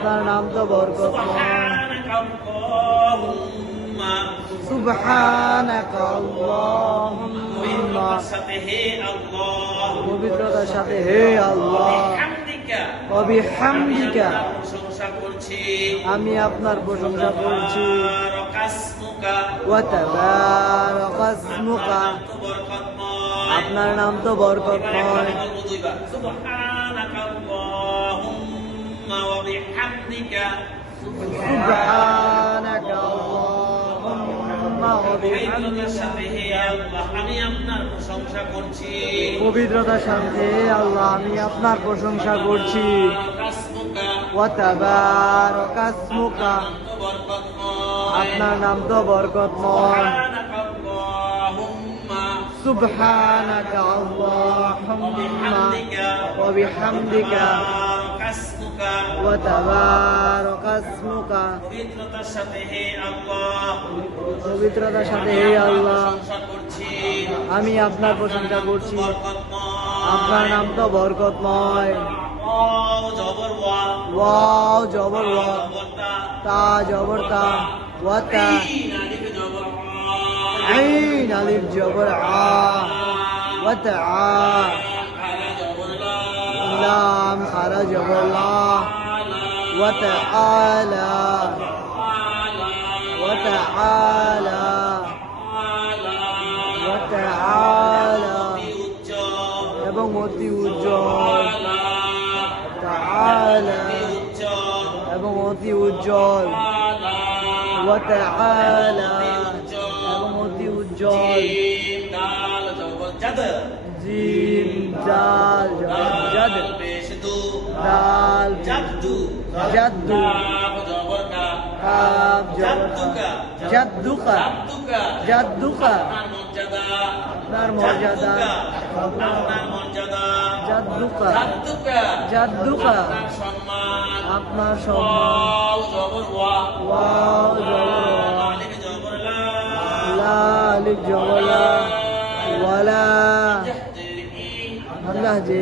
আপনার নাম তো বরকতময়। সুবহানাকা আল্লাহুম্মা, পবিত্রতার সাথে হে আল্লাহ, ওয়া বিহামদিকা, আমি আপনার প্রশংসা করছি। ওয়া তাবারাকা ইসমুকা, আপনার নাম তো বরকতময়। সুবহানাকা আল্লাহুম্মা ওয়া বিহামদিকা, আমি আপনার প্রশংসা করছি। পবিত্রতার সাথে আল্লাহ, আমি আপনার প্রশংসা করছি। ওয়া তাবারাকা ইসমুকা, আপনার নাম তো বরকতময়। সুবহানাকা আল্লাহুম্মা ওয়া বিহামদিকা ওয়া তাবারাকা ইসমুকা, পবিত্রতার সাথে হে আল্লাহ, পবিত্রতার সাথে হে আল্লাহ, আমি আপনার প্রশংসা করছি। আপনার নাম তো বরকতময়। ওয়াও জবর ওয়া, তা জবর তা, ওয়া তা, আইন আলিফ জবর আ, ওয়া তাআ, লাম খারা জবর লা, ওয়া তাআলা, ওয়া তাআলা, ওয়া তাআলা, এবং অতি উজ্জ্বল, তাআলা, এবং অতি উজ্জ্বল, ওয়া তাআলা, এবং অতি উজ্জ্বল। জিম জাল জাদ, দাল জাদ্দু, কাফ জাদ্দুকা, জাদ্দুকা, আপনার মর্যাদা, জাদ্দুকা, জাদ্দুকা, আপনার সম্মান। ওয়াও জবর ওয়া, লা আলিফ জবর লা, ওয়ালা, আল্লাহ জি,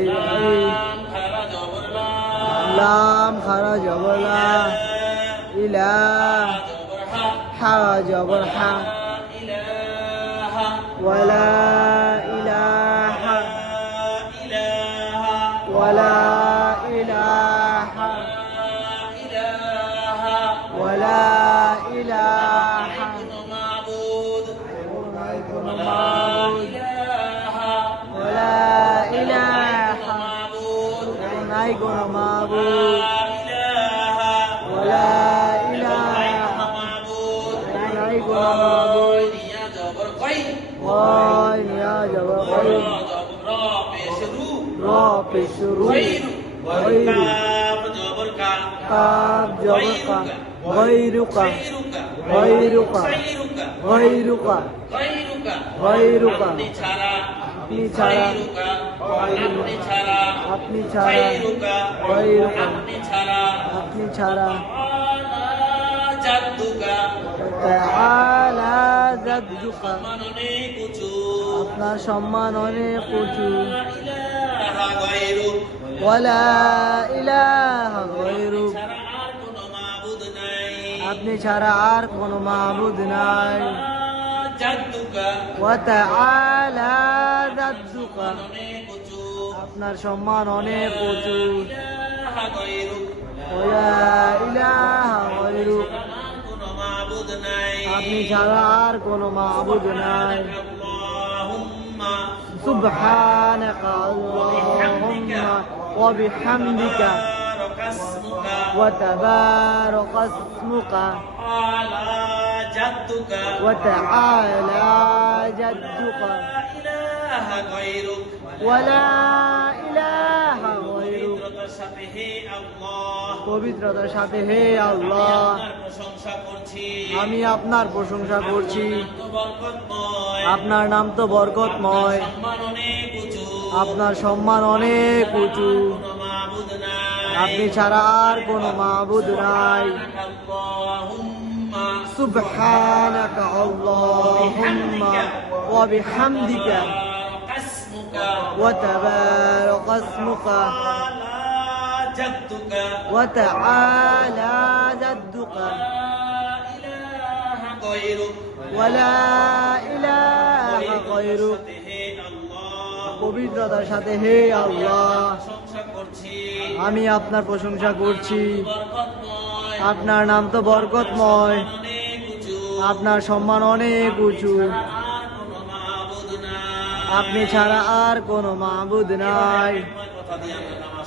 লাম খারা জবর লা, ইলা, হা জবর হা, ওয়ালা ইলাহা, ওয়ালা ইলাহা, ওয়ালা ইলাহা, ওয়ালা ইলাহা, নাই কোনো মাবুদ, ওয়ালা ইলাহা, নাই কোনো মাবুদ। ওয়াই নিয়া জবর কই, রা পেশ রু, গায়রু, কাফ জবর কা, গায়রুকা, গায়রুকা, গায়রুকা, গায়রুকা, আপনি ছাড়া, আপনি ছাড়া, গায়রুকা, আপনি ছাড়া, তাআলা জাদ্দুকা, আপনার সম্মান অনেক উঁচু। ওয়ালা ইলাহা গায়রুক, আপনি ছাড়া আর কোনো মাবুদ নাই। ওয়া তাআলা জাদ্দুকা, আপনার সম্মান অনেক উঁচু। ওয়া ইলাহা গায়রুক, আপনি ছাড়া আর কোনো মাবুদ নাই। সুবহানাকা আল্লাহুম্মা ওয়া বিহামদিকা ওয়া তাবারাকা ইসমুকা ওয়া তাআলা জাদ্দুকা ওয়া লা ইলাহা গায়রুক, পবিত্রতার সাথে হে আল্লাহ, আমি আপনার প্রশংসা করছি। আপনার নাম তো বরকতময়, আপনার সম্মান অনেক উঁচু, আপনি ছাড়া আর কোনো মাবুদ নাই। সুবহানাকা আল্লাহুম্মা ওয়া বিহামদিকা ওয়া তাবারাকা ইসমুকা جدك وتعالى جدك لا إله غيرك ولا إله غيرك হে আল্লাহ পবিত্রতার সাথে হে আল্লাহ প্রশংসা করছি আমি আপনার প্রশংসা করছি। বরকতময় আপনার নাম তো বরকতময়, অনেক উঁচু আপনার সম্মান অনেক উঁচু, আর কোনো মাবুদ নাই আপনি ছাড়া আর কোনো মাবুদ নাই। কথা দিয়ে আমরা নামাজ